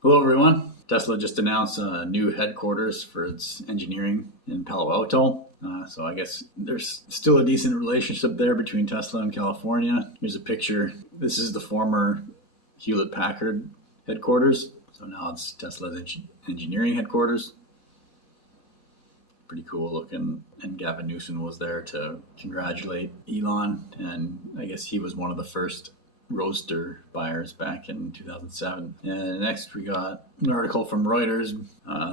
Hello, everyone. Tesla just announced a new headquarters for its engineering in Palo Alto. So I guess there's still a decent relationship there between Tesla and California. Here's a picture. This is the former Hewlett Packard headquarters. So now it's Tesla's engineering headquarters. Pretty cool looking. And Gavin Newsom was there to congratulate Elon. And I guess he was one of the first Roadster buyers back in 2007. And next we got an article from Reuters.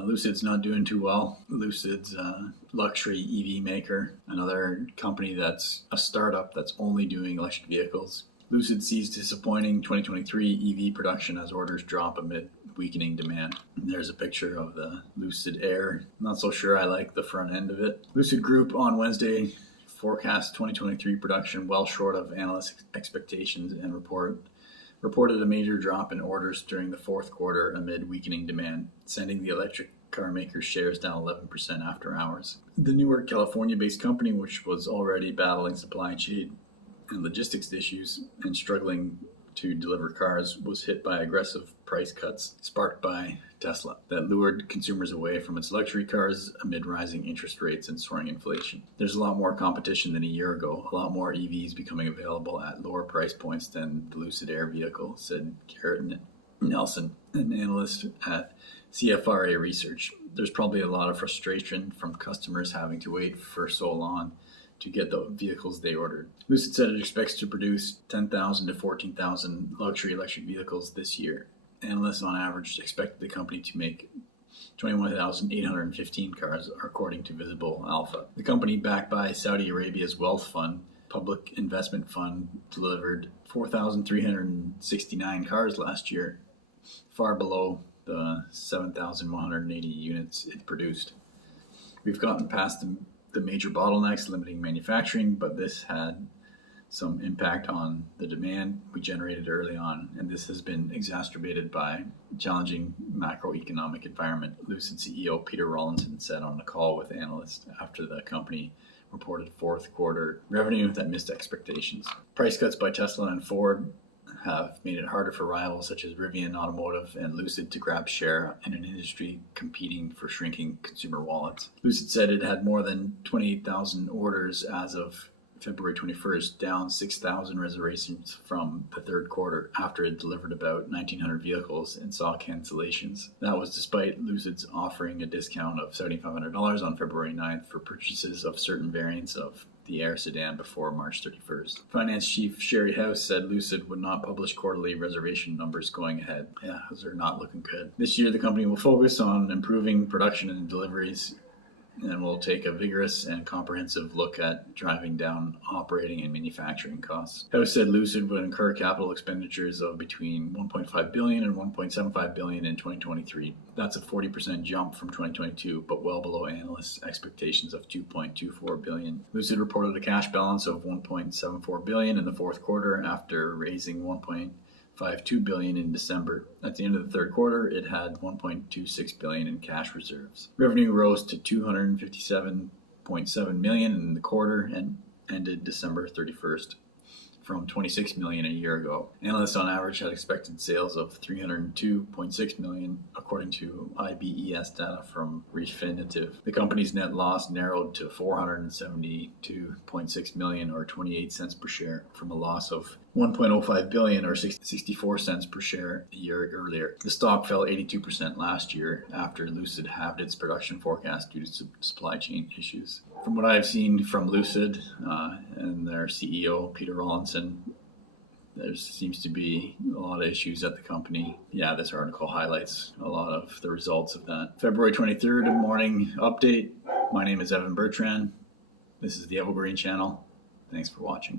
Lucid's not doing too well. Lucid's a luxury EV maker, another company that's a startup that's only doing electric vehicles. Lucid sees disappointing 2023 EV production as orders drop amid weakening demand. And there's a picture of the Lucid Air. Not so sure I like the front end of it. Lucid Group on Wednesday forecast 2023 production well short of analyst expectations and reported a major drop in orders during the fourth quarter amid weakening demand, sending the electric car maker's shares down 11% after hours. The Newark, California-based company, which was already battling supply chain and logistics issues and struggling to deliver cars, was hit by aggressive price cuts sparked by Tesla that lured consumers away from its luxury cars amid rising interest rates and soaring inflation. There's a lot more competition than a year ago, a lot more EVs becoming available at lower price points than the Lucid Air vehicle, said Garrett Nelson, an analyst at CFRA Research. There's probably a lot of frustration from customers having to wait for so long to get the vehicles they ordered. Lucid said it expects to produce 10,000 to 14,000 luxury electric vehicles this year. Analysts on average expect the company to make 21,815 cars, according to Visible Alpha. The company, backed by Saudi Arabia's wealth fund, public investment fund, delivered 4,369 cars last year, far below the 7,180 units it produced. We've gotten past the major bottlenecks limiting manufacturing, but this had some impact on the demand we generated early on, and this has been exacerbated by challenging macroeconomic environment, Lucid CEO Peter Rawlinson said on a call with analysts after the company reported fourth quarter revenue that missed expectations. Price cuts by Tesla and Ford have made it harder for rivals such as Rivian Automotive and Lucid to grab share in an industry competing for shrinking consumer wallets. Lucid said it had more than 28,000 orders as of February 21st, down 6,000 reservations from the third quarter after it delivered about 1,900 vehicles and saw cancellations. That was despite Lucid's offering a discount of $7,500 on February 9th for purchases of certain variants of the Air sedan before March 31st. Finance chief Sherry House said Lucid would not publish quarterly reservation numbers going ahead. Yeah, those are not looking good. This year, the company will focus on improving production and deliveries, and will take a vigorous and comprehensive look at driving down operating and manufacturing costs. House said Lucid would incur capital expenditures of between $1.5 billion and $1.75 billion in 2023. That's a 40% jump from 2022, but well below analysts' expectations of $2.24 billion. Lucid reported a cash balance of $1.74 billion in the fourth quarter after raising $1.52 billion in December. At the end of the third quarter, it had $1.26 billion in cash reserves. Revenue rose to $257.7 million in the quarter and ended December 31st, from $26 million a year ago. Analysts on average had expected sales of $302.6 million, according to IBES data from Refinitiv. The company's net loss narrowed to $472.6 million, or 28 cents per share, from a loss of $1.05 billion, or 64 cents per share a year earlier. The stock fell 82% last year after Lucid halved its production forecast due to supply chain issues. From what I've seen from Lucid and their CEO, Peter Rawlinson, there seems to be a lot of issues at the company. Yeah, this article highlights a lot of the results of that. February 23rd morning update. My name is Evan Bertrand. This is the Evergreen Channel. Thanks for watching.